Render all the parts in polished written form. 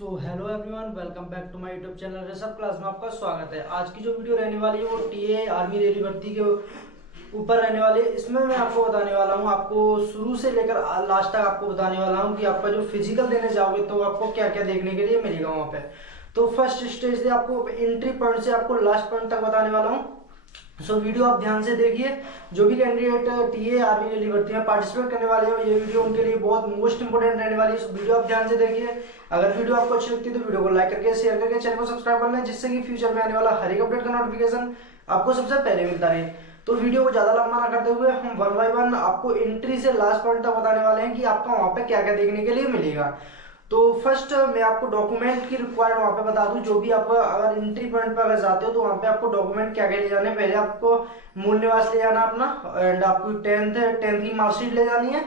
Hello everyone, welcome back to my YouTube channel Rishabh class में आपका स्वागत है। आज की जो वीडियो रहने वाली है वो टीए आर्मी रेली भर्ती के ऊपर रहने वाली है। इसमें मैं आपको बताने वाला हूँ, आपको शुरू से लेकर लास्ट तक आपको बताने वाला हूँ कि आपका जो फिजिकल देने जाओगे तो आपको क्या क्या देखने के लिए मिलेगा वहाँ पे। तो फर्स्ट स्टेज से आपको एंट्री पॉइंट से आपको लास्ट पॉइंट तक बताने वाला हूँ। वीडियो आप ध्यान से देखिए। जो भी कैंडिडेट टीए आर्मी रेली भर्ती में पार्टिसिपेट करने वाले हो, ये वीडियो उनके लिए बहुत मोस्ट इंपोर्टेंट रहने वाली है। वीडियो आप ध्यान से देखिए। अगर वीडियो आपको अच्छी लगती है तो वीडियो को लाइक करके शेयर करके चैनल को सब्सक्राइब कर लें, जिससे कि फ्यूचर में आने वाला हर एक अपडेट का नोटिफिकेशन आपको सबसे पहले मिलता रहे। तो वीडियो को ज्यादा लंबा ना करते हुए हम वन बाय वन आपको एंट्री से लास्ट पॉइंट तक बताने वाले हैं कि आपका वहां पे क्या क्या देखने के लिए मिलेगा। तो फर्स्ट मैं आपको डॉक्यूमेंट की रिक्वायर्ड वहां पे बता दूं। जो भी आप अगर एंट्री पॉइंट पर अगर जाते हो तो वहां पे आपको डॉक्यूमेंट क्या क्या ले जाने। पहले आपको मूल निवास ले जाना अपना, एंड आपकी टेंथ की मार्कशीट ले जानी है,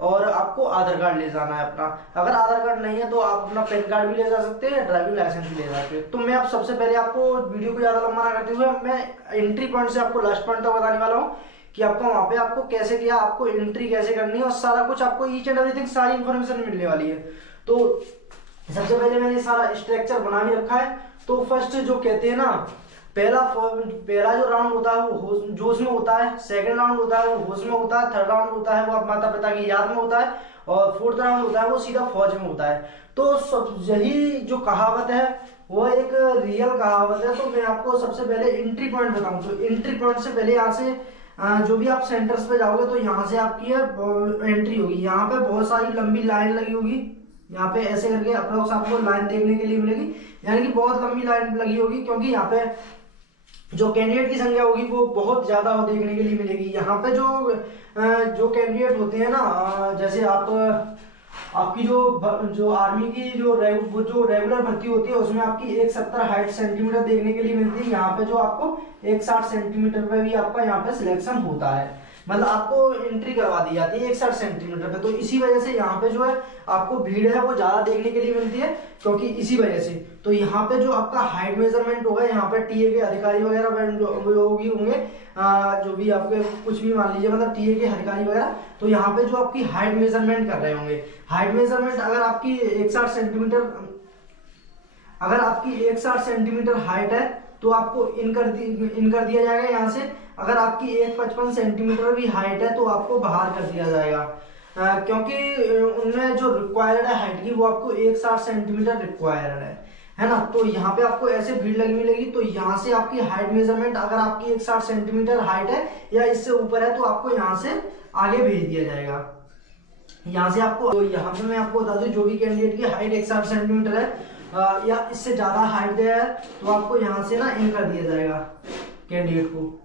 और आपको आधार कार्ड ले जाना है अपना। अगर आधार कार्ड नहीं है तो आप अपना पैन कार्ड भी ले जा सकते हैं, ड्राइविंग लाइसेंस भी ले जाते हैं। तो मैं आप सबसे पहले आपको वीडियो को ज्यादा लंबा ना करते हुए मैं एंट्री पॉइंट से आपको लास्ट पॉइंट तक बताने वाला हूँ कि आपको वहां पे आपको कैसे किया, आपको एंट्री कैसे करनी है, और सारा कुछ आपको ईच एंड एवरीथिंग सारी इन्फॉर्मेशन मिलने वाली है। तो सबसे पहले मैंने सारा स्ट्रक्चर बना भी रखा है। तो फर्स्ट जो कहते हैं ना, पहला जो राउंड होता है वो जोश में होता है, सेकंड राउंड होता है वो होश में होता है, थर्ड राउंड होता है वो आप माता पिता की याद में होता है, और फोर्थ राउंड होता है वो सीधा फौज में होता है। तो सब यही जो कहावत है वो एक रियल कहावत है। तो मैं आपको सबसे पहले एंट्री पॉइंट बताऊं तो एंट्री पॉइंट से पहले यहाँ से जो भी आप सेंटर्स पे जाओगे तो यहाँ से आपकी एंट्री होगी। यहाँ पे बहुत सारी लंबी लाइन लगी होगी, यहाँ पे ऐसे करके अप्रोक्स आपको लाइन देखने के लिए मिलेगी, यानी कि बहुत लंबी लाइन लगी होगी, क्योंकि यहाँ पे जो कैंडिडेट की संख्या होगी वो बहुत ज्यादा देखने के लिए मिलेगी। यहाँ पे जो कैंडिडेट होते हैं ना, जैसे आपकी जो आर्मी की जो रेगुलर भर्ती होती है उसमें आपकी 170 हाइट सेंटीमीटर देखने के लिए मिलती है। यहाँ पे जो आपको 160 सेंटीमीटर पे भी आपका यहाँ पे सिलेक्शन होता है, मतलब आपको एंट्री करवा दी जाती है 160 सेंटीमीटर पे। तो इसी वजह से यहाँ पे जो है आपको भीड़ है वो ज्यादा देखने के लिए मिलती है, क्योंकि इसी वजह से। तो यहाँ पे जो आपका हाइट मेजरमेंट होगा, यहाँ पे टीए के अधिकारी वगैरह होंगे, जो भी आपके कुछ भी मान लीजिए, मतलब टीए के अधिकारी वगैरह, तो यहाँ पे जो आपकी हाइट मेजरमेंट कर रहे होंगे। हाइट मेजरमेंट अगर आपकी 160 सेंटीमीटर हाइट है तो आपको इन कर दिया जाएगा यहाँ से। अगर आपकी 155 सेंटीमीटर भी हाइट है तो आपको बाहर कर दिया जाएगा, क्योंकि उनमें जो रिक्वायर्ड है हाइट की वो आपको 160 सेंटीमीटर रिक्वायर्ड है ना। तो यहाँ पे आपको ऐसे भीड़ लगी मिलेगी। तो यहाँ से आपकी हाइट मेजरमेंट अगर आपकी 160 सेंटीमीटर हाइट है या इससे ऊपर है तो आपको यहाँ से आगे भेज दिया जाएगा। यहाँ से आपको, तो यहाँ पे मैं आपको बता दूं, जो भी कैंडिडेट की हाइट 160 सेंटीमीटर है या इससे ज्यादा हाइट है तो आपको यहाँ से ना इन कर दिया जाएगा कैंडिडेट को।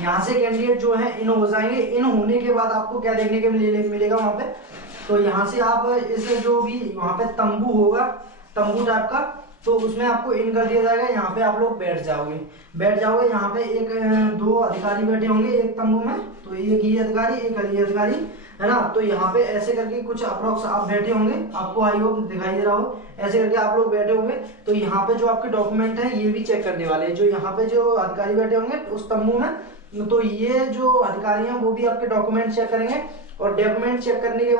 यहाँ से कैंडिडेट जो है इन हो जाएंगे। इन होने के बाद आपको क्या देखने के मिलेगा वहां पे, तो यहाँ से आप इस जो भी वहां पे तंबू होगा, तंबू टाइप का, तो उसमें आपको इन कर दिया जाएगा। यहाँ पे आप लोग बैठ जाओगे। यहाँ पे दो अधिकारी बैठे होंगे एक तंबू में, तो एक ये अधिकारी एक ये अधिकारी, है ना। तो यहाँ पे ऐसे करके कुछ अप्रोक्स आप बैठे होंगे, आपको आई होप दिखाई दे रहा हो, ऐसे करके आप लोग बैठे होंगे। तो यहाँ पे जो आपके डॉक्यूमेंट है ये भी चेक करने वाले हैं। जो यहाँ पे जो अधिकारी बैठे होंगे उस तंबू में, तो ये जो अधिकारी हैं वो भी आपके डॉक्यूमेंट चेक करेंगे, और डॉक्यूमेंट चेक करने के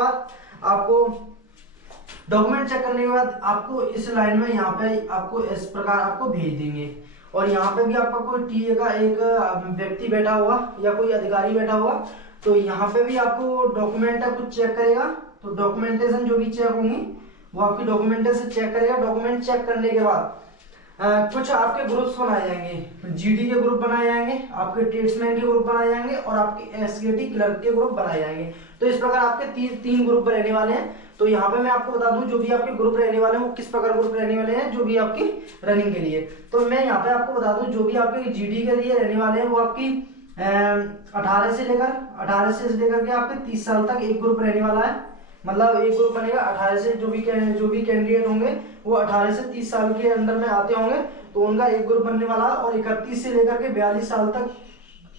बाद आपको इस लाइन में यहाँ पे आपको इस प्रकार आपको भेज देंगे। और यहाँ पे भी आपका कोई टीए का एक व्यक्ति बैठा हुआ या कोई अधिकारी बैठा हुआ, तो यहाँ पे भी आपको डॉक्यूमेंट कुछ चेक करेगा। तो डॉक्यूमेंटेशन जो भी चेक होंगी वो आपकी डॉक्यूमेंटेशन चेक करेगा। डॉक्यूमेंट चेक करने के बाद कुछ आपके ग्रुप्स बनाए जाएंगे, जीडी के ग्रुप बनाए जाएंगे, आपके ट्रेड्समैन के ग्रुप बनाए जाएंगे, और आपके एसकेटी क्लर्क के ग्रुप बनाए जाएंगे। तो इस प्रकार आपके तीन ग्रुप रहने वाले हैं। तो यहाँ पे मैं आपको बता दूं, जो भी आपके ग्रुप रहने वाले हैं वो किस प्रकार ग्रुप रहने वाले हैं, जो भी आपकी रनिंग के लिए। तो मैं यहाँ पे आपको बता दूं, जो भी आपके जीडी के लिए रहने वाले हैं वो आपकी 18 से लेकर के आपके 30 साल तक एक ग्रुप रहने वाला है। मतलब एक ग्रुप बनेगा 18 से, जो भी कैंडिडेट होंगे वो 18 से 30 साल के अंदर में आते होंगे, तो उनका एक ग्रुप बनने वाला, और 31 से लेकर के 42 साल तक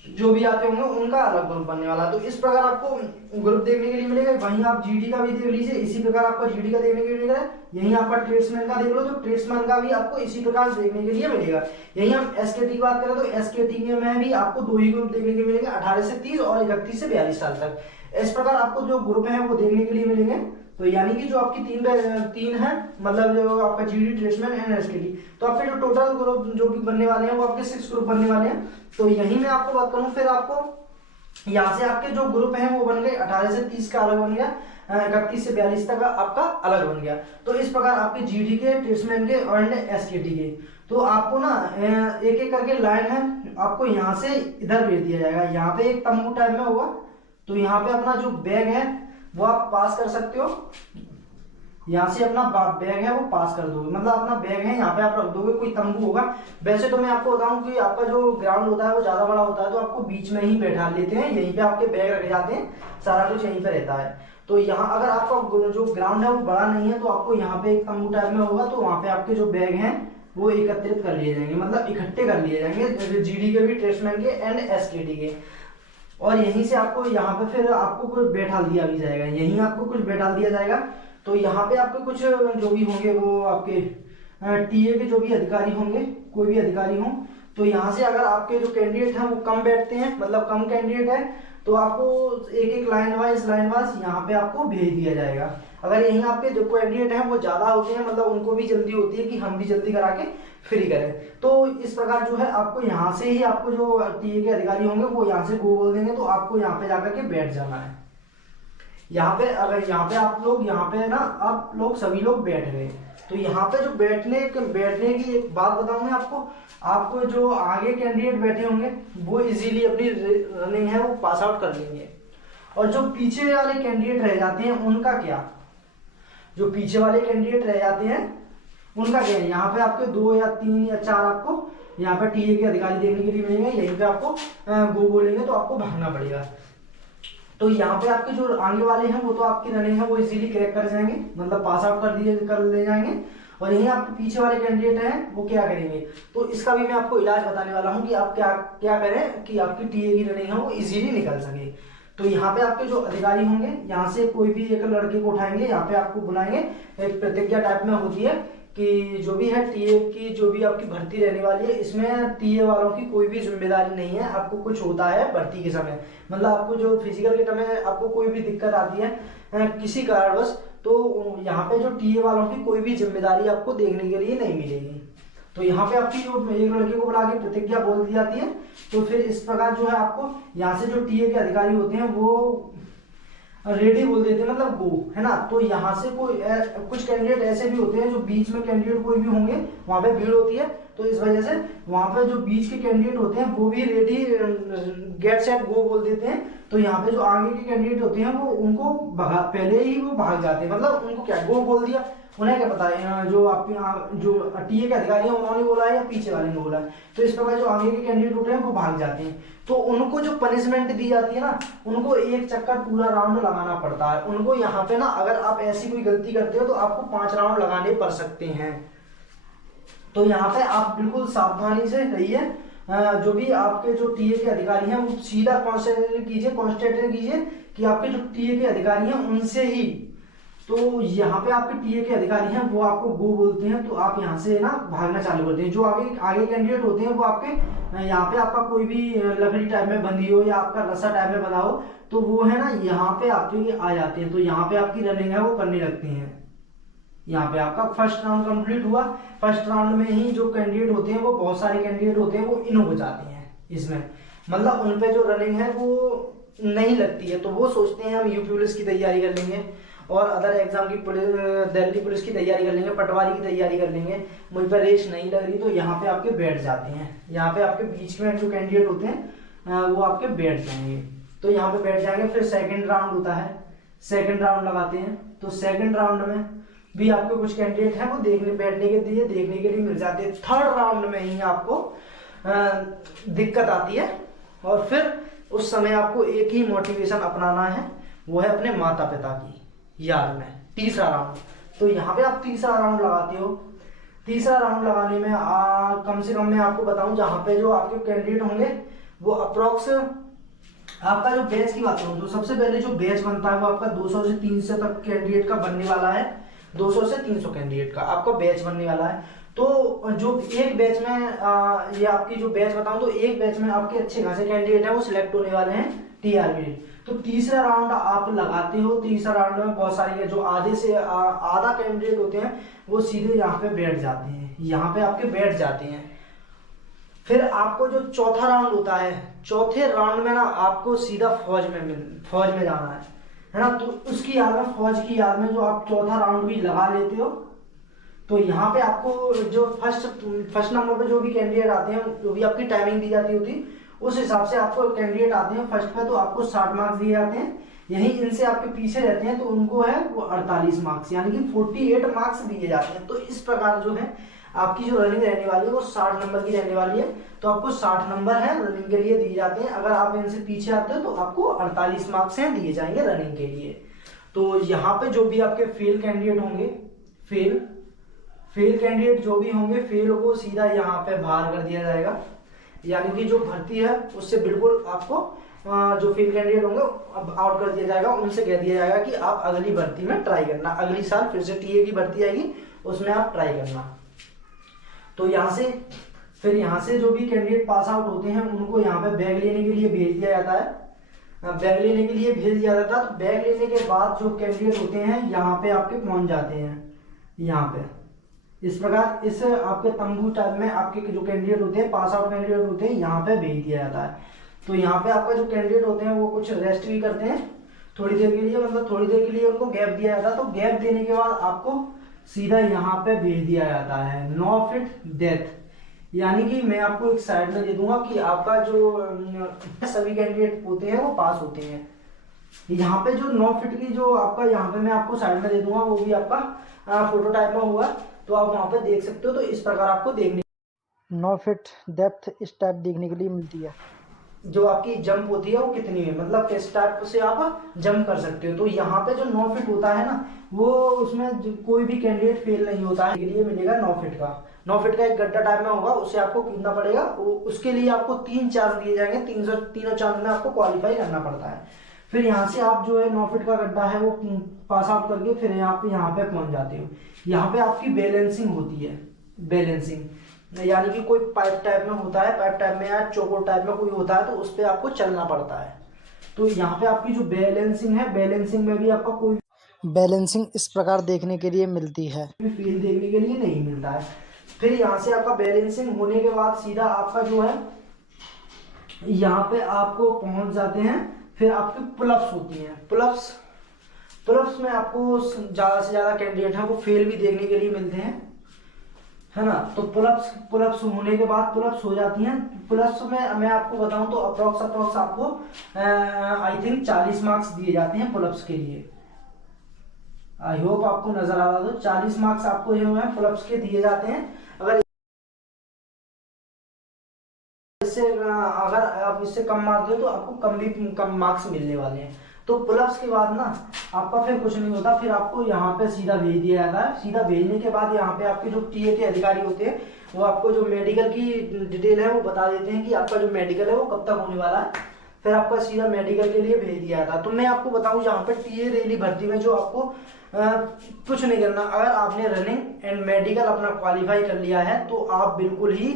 जो भी आते होंगे उनका अलग ग्रुप बनने वाला। तो इस प्रकार आपको ग्रुप देखने के लिए मिलेगा। वहीं आप जीडी का भी देख लीजिए, इसी प्रकार आपका जीडी का देखने के लिए मिलेगा। यहीं आपका ट्रेड्समैन का देख लो तो ट्रेड्समैन का भी आपको इसी प्रकार देखने के लिए मिलेगा। यहीं हम एसकेटी की बात करें तो एसकेटी में भी आपको दो ही ग्रुप देखने के लिए मिलेंगे, 18 से 30 और 31 से 42 साल तक। इस प्रकार आपको जो ग्रुप है वो देखने के लिए मिलेंगे। तो यानी कि जो आपकी तीन है, मतलब जो आपका जीडी, ट्रेसमैन एंड एसकेटी, तो आपके जो टोटल ग्रुप जो भी बनने वाले हैं वो आपके 6 ग्रुप बनने वाले हैं। तो यही मैं आपको बात करूं, फिर आपको यहाँ से आपके जो ग्रुप हैं वो बन गए 18 से 30 का अलग बन गया, 31 से 42 तक आपका अलग बन गया। तो इस प्रकार आपके जीडी के, ट्रेसमैन के एंड एसकेटी के, तो आपको ना एक एक करके लाइन है, आपको यहाँ से इधर भेज दिया जाएगा। यहाँ पे एक तंबू टाइप में होगा, तो यहाँ पे अपना जो बैग है वो आप पास कर सकते हो, यहाँ से अपना बैग है वो पास कर दोगे, मतलब अपना बैग है यहाँ पे आप रख दोगे, कोई तंबू होगा। वैसे तो मैं आपको बताऊं कि आपका जो ग्राउंड होता है वो ज्यादा बड़ा होता है, तो आपको बीच में ही बैठा लेते हैं, यहीं पे आपके बैग रखे जाते हैं, सारा कुछ यहीं पे रहता है। तो यहाँ अगर आपका जो ग्राउंड है वो बड़ा नहीं है, तो आपको यहाँ पे एक तंबू टाइप में होगा, तो वहाँ पे आपके जो बैग हैं वो एकत्रित कर लिए जाएंगे, मतलब इकट्ठे कर लिए जाएंगे, जीडी के भी, ट्रेसमैन के एंड एसकेटी के। और यहीं से आपको यहाँ पे फिर आपको कुछ बैठा दिया भी जाएगा, यहीं आपको कुछ बैठा दिया जाएगा। तो यहाँ पे आपके कुछ जो भी होंगे वो आपके टीए के जो भी अधिकारी होंगे, कोई भी अधिकारी हो, तो यहाँ से अगर आपके जो कैंडिडेट हैं वो कम बैठते हैं, मतलब कम कैंडिडेट है, तो आपको एक एक लाइन वाइज यहाँ पे आपको भेज दिया जाएगा। अगर यहीं आपके जो कैंडिडेट हैं वो ज्यादा होते हैं, मतलब उनको भी जल्दी होती है कि हम भी जल्दी करा के फ्री करें, तो इस प्रकार जो है आपको यहाँ से ही आपको जो टीए के अधिकारी होंगे वो यहाँ से गो बोल देंगे, तो आपको यहाँ पे जाकर के बैठ जाना है। यहाँ पे अगर यहाँ पे आप लोग यहाँ पे ना आप लोग सभी लोग बैठ गए, तो यहाँ पे जो बैठने की एक बात बताऊं मैं आपको जो आगे कैंडिडेट बैठे होंगे वो इजीली अपनी रनिंग है वो पास आउट कर लेंगे, और जो पीछे वाले कैंडिडेट रह जाते हैं उनका क्या, जो पीछे वाले कैंडिडेट रह जाते हैं उनका क्या है, यहाँ पे आपके 2 या 3 या 4 आपको यहाँ पे टीए के अधिकारी देखने के लिए मिलेंगे, यहीं पे आपको गो बोलेंगे, तो आपको भागना पड़ेगा। तो यहाँ पे आपके जो आगे वाले हैं वो तो आपकी रनिंग है वो इजीली क्रैक कर जाएंगे, मतलब पास आउट कर ले जाएंगे, और यही आपके पीछे वाले कैंडिडेट हैं वो क्या करेंगे, तो इसका भी मैं आपको इलाज बताने वाला हूँ कि आप क्या क्या करें कि आपकी टीए की रनिंग है वो इजीली निकल सके। तो यहाँ पे आपके जो अधिकारी होंगे यहाँ से कोई भी एक लड़के को उठाएंगे, यहाँ पे आपको बुलाएंगे, एक प्रतिज्ञा टाइप में होती है कि जो भी है टीए की जो भी आपकी भर्ती रहने वाली है, इसमें टीए वालों की कोई भी जिम्मेदारी नहीं है। आपको कुछ होता है भर्ती के समय, मतलब आपको जो फिजिकल के समय आपको कोई भी दिक्कत आती है किसी कारणवश, तो यहाँ पे जो टीए वालों की कोई भी जिम्मेदारी आपको देखने के लिए नहीं मिलेगी। तो यहाँ पे आपकी जो एक लड़के को बुला के प्रतिज्ञा बोल दी जाती है, तो फिर इस प्रकार जो है आपको यहाँ से जो टीए के अधिकारी होते हैं वो रेडी बोल देते हैं, मतलब गो, है ना। तो यहाँ से कोई कुछ कैंडिडेट ऐसे भी होते हैं जो बीच में कैंडिडेट कोई भी होंगे, वहां पे भीड़ होती है, तो इस वजह से वहां पे जो बीच के कैंडिडेट होते हैं वो भी रेडी गेट सेट गो बोल देते हैं। तो यहाँ पे जो आगे के कैंडिडेट होते हैं वो उनको पहले ही वो भाग जाते हैं, मतलब उनको क्या गो बोल दिया, उन्हें क्या पता है जो आपके जो टीए के अधिकारी हैं उन्होंने बोला है या पीछे वाले ने बोला है। तो इस प्रकार जो आगे के कैंडिडेट होते हैं वो भाग जाते हैं, तो उनको जो पनिशमेंट दी जाती है ना, उनको एक चक्कर पूरा राउंड लगाना पड़ता है। उनको यहाँ पे ना अगर आप ऐसी कोई गलती करते हो तो आपको 5 राउंड लगाने पड़ सकते हैं। तो यहाँ पे आप बिल्कुल सावधानी से रहिए, जो भी आपके जो टीए के अधिकारी हैं वो सीधा कॉन्सेंट्रेट कीजिए कि आपके जो टीए के अधिकारी हैं उनसे ही, तो यहाँ पे आपके टीए के अधिकारी हैं वो आपको गो बोलते हैं, तो आप यहाँ से ना भागना चालू करते हैं। जो आगे कैंडिडेट होते हैं वो आपके यहाँ पे आपका कोई भी लकड़ी टाइप में बंधी हो या आपका रस्सा टाइप में बंधा हो, तो वो है ना यहाँ पे आपके आ जाते हैं, तो यहाँ पे आपकी रनिंग है वो करने लगते हैं। यहाँ पे आपका फर्स्ट राउंड कंप्लीट हुआ, फर्स्ट राउंड में ही जो कैंडिडेट होते हैं वो बहुत सारे कैंडिडेट होते हैं वो इन हो जाते हैं इसमें, मतलब उन पे जो रनिंग है वो नहीं लगती है, तो वो सोचते हैं हम यूपी पुलिस की तैयारी कर लेंगे और अदर एग्जाम की दिल्ली पुलिस की तैयारी कर लेंगे, पटवारी की तैयारी कर लेंगे, मुझ पर रेस नहीं लग रही, तो यहाँ पे आपके बैठ जाते हैं। यहाँ पे आपके बीच में जो कैंडिडेट होते हैं वो आपके बैठ जाएंगे, तो यहाँ पे बैठ जाएंगे। फिर सेकंड राउंड होता है, सेकंड राउंड लगाते हैं, तो सेकंड राउंड में भी आपके कुछ कैंडिडेट हैं वो बैठने के लिए मिल जाते हैं। थर्ड राउंड में ही आपको दिक्कत आती है, और फिर उस समय आपको एक ही मोटिवेशन अपनाना है, वो है अपने माता पिता की याद में। तीसरा राउंड, तो यहाँ पे आप तीसरा राउंड लगाते हो। तीसरा राउंड लगाने में कम से कम मैं आपको बताऊं, जहाँ पे जो आपके कैंडिडेट होंगे वो अप्रोक्स आपका जो बैच की बात करूं तो सबसे पहले जो बैच बनता है वो आपका 200 से 300 तक कैंडिडेट का बनने वाला है। 200 से 300 कैंडिडेट का आपका बैच बनने वाला है। तो जो एक बैच में ये आपकी जो बैच बताऊं तो एक बैच में आपके अच्छे खासे कैंडिडेट है वो सिलेक्ट होने वाले हैं टीआरबी। तो तीसरा राउंड आप लगाते हो। तीसरा राउंड में बहुत सारे जो आधे से आधा कैंडिडेट होते हैं वो सीधे यहाँ पे बैठ जाते हैं, यहाँ पे आपके बैठ जाते हैं। फिर आपको जो चौथा राउंड होता है, चौथे राउंड में ना आपको सीधा फौज में जाना है ना। तो उसकी याद में, फौज की याद में जो आप चौथा राउंड भी लगा लेते हो, तो यहाँ पे आपको जो फर्स्ट नंबर पे जो भी कैंडिडेट आते हैं, जो भी आपकी टाइमिंग दी जाती होती, उस हिसाब से आपको कैंडिडेट आते हैं फर्स्ट पे, तो आपको 60 मार्क्स दिए जाते हैं। यही इनसे आपके पीछे रहते हैं तो उनको है वो 48 मार्क्स, यानी कि 48 मार्क्स दिए जाते हैं। तो इस प्रकार जो है आपकी जो रनिंग रहने वाली है वो 60 नंबर की रहने वाली है। तो आपको 60 नंबर है रनिंग के लिए दिए जाते हैं। अगर आप इनसे पीछे आते हो तो आपको 48 मार्क्स हैं दिए जाएंगे रनिंग के लिए। तो यहाँ पे जो भी आपके फेल कैंडिडेट होंगे, फेल कैंडिडेट जो भी होंगे, फेल को सीधा यहाँ पे बाहर कर दिया जाएगा, यानी कि जो भर्ती है उससे बिल्कुल आपको जो फेल कैंडिडेट होंगे अब आउट कर दिया जाएगा। उनसे कह दिया जाएगा कि आप अगली भर्ती में ट्राई करना, अगली साल फिर से टीए की भर्ती आएगी उसमें आप ट्राई करना। तो फिर यहाँ से जो भी कैंडिडेट पास आउट होते हैं उनको यहाँ पे बैग लेने के लिए भेज दिया जाता है। बैग लेने के लिए भेज दिया जाता है। तो बैग लेने के बाद जो कैंडिडेट होते हैं यहाँ पे आपके पहुंच जाते हैं। यहाँ पे इस प्रकार इस आपके तंबू टाइप में आपके जो कैंडिडेट होते हैं, पास आउट कैंडिडेट होते हैं, यहाँ पे भेज दिया जाता है। तो यहाँ पे आपका जो कैंडिडेट होते हैं वो कुछ रेस्ट भी करते हैं थोड़ी देर के लिए, मतलब थोड़ी देर के लिए उनको गैप दिया जाता है। तो गैप देने के बाद आपको सीधा यहाँ पे भेज दिया जाता है नो फिट डेथ, यानी कि मैं आपको एक साइड में दे दूंगा कि आपका जो सभी कैंडिडेट होते हैं वो पास होते हैं। यहाँ पे जो नो फिट की जो आपका यहाँ पे मैं आपको साइड में दे दूंगा, वो भी आपका फोटो टाइप में होगा, तो आप वहाँ पे देख सकते हो। तो इस प्रकार आपको देखने नो फिट डेप्थ इस टाइप देखने के लिए मिलती है। जो आपकी जंप होती है वो कितनी है, मतलब किस टाइप से आप जंप कर सकते हो। तो यहाँ पे जो नो फिट होता है ना, वो उसमें कोई भी कैंडिडेट फेल नहीं होता है। के लिए मिलेगा नो फिट का एक गड्ढा टाइप में होगा, उसे आपको कूदना पड़ेगा। उसके लिए आपको 3 चांस दिए जाएंगे, तीनों चांस में आपको क्वालिफाई करना पड़ता है। फिर यहाँ से आप जो है 9 फीट का गड्ढा है वो पास आउट करके फिर यहाँ पे पहुंच जाते हो। यहाँ पे आपकी बैलेंसिंग होती है, बैलेंसिंग यानी कि कोई पाइप टाइप में होता है, पाइप टाइप में या चौकोर टाइप में कोई होता है, तो उस पर आपको चलना पड़ता है। तो यहाँ पे आपकी जो बैलेंसिंग है, बैलेंसिंग में भी आपका कोई बैलेंसिंग इस प्रकार देखने के लिए मिलती है, फील देखने के लिए नहीं मिलता है। फिर यहाँ से आपका बैलेंसिंग होने के बाद सीधा आपका जो है यहाँ पे आपको पहुंच जाते हैं। फिर आपकी पुलअप्स होती हैं। पुलअप्स में आपको ज्यादा से ज्यादा कैंडिडेट है वो फेल भी देखने के लिए मिलते हैं, है ना। तो पुलअप्स होने के बाद पुलअप्स हो जाती हैं। पुलअप्स में मैं आपको बताऊं तो अप्रोक्स आपको आई थिंक 40 मार्क्स दिए जाते हैं पुलअप्स के लिए। आई होप आपको नजर आ रहा हो। 40 मार्क्स आपको जो है पुलअप्स के दिए जाते हैं। अगर आप इससे कम मार्क्स दो तो आपको कम मार्क्स मिलने वाले हैं। तो पुलअप्स के बाद ना आपका फिर कुछ नहीं होता, फिर आपको यहाँ पे सीधा भेज दिया जाता है। सीधा भेजने के बाद यहाँ पे आपके जो टीए के अधिकारी होते हैं वो आपको जो मेडिकल की डिटेल है वो बता देते हैं कि आपका जो मेडिकल है वो कब तक होने वाला है। फिर आपका सीधा मेडिकल के लिए भेज दिया जाता है। तो मैं आपको बताऊं यहाँ पे टीए रेली भर्ती में जो आपको कुछ नहीं करना, अगर आपने रनिंग एंड मेडिकल अपना क्वालिफाई कर लिया है तो आप बिल्कुल ही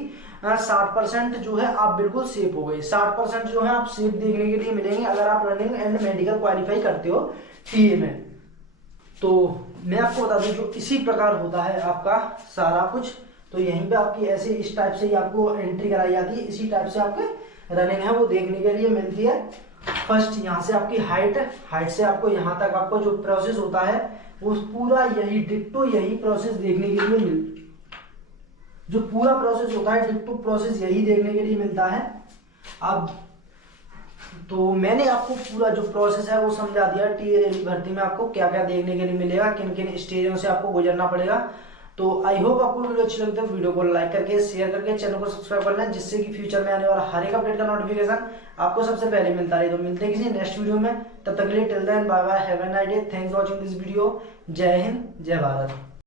60% जो है आप बिल्कुल सेफ हो गए। 60% जो है आप सेफ देखने के लिए मिलेंगे अगर आप रनिंग एंड मेडिकल क्वालिफाई करते हो टीए में। तो मैं आपको बता दूं जो इसी प्रकार होता है आपका सारा कुछ। तो यहीं पे आपकी ऐसे इस टाइप से ही आपको एंट्री कराई जाती है, इसी टाइप से आपके रनिंग है वो देखने के लिए मिलती है। फर्स्ट यहाँ से आपकी हाइट से आपको यहाँ तक आपको जो प्रोसेस होता है वो पूरा यही डिट्टो यही प्रोसेस देखने के लिए जो पूरा प्रोसेस होता है डिट्टो प्रोसेस यही देखने के लिए मिलता है। अब तो मैंने आपको पूरा जो प्रोसेस है वो समझा दिया। टीए रेली भर्ती में आपको क्या क्या देखने के लिए मिलेगा, किन किन स्टेजों से आपको गुजरना पड़ेगा। तो आई होप आपको वीडियो अच्छी लगती है। वीडियो को लाइक करके शेयर करके चैनल को सब्सक्राइब करना है, जिससे कि फ्यूचर में आने वाला हर एक अपडेट का नोटिफिकेशन आपको सबसे पहले मिलता रहे। तो मिलते हैं किसी नेक्स्ट वीडियो में, तब तक के लिए till then bye bye, have a nice day, thanks for watching this video. जय हिंद, जय भारत।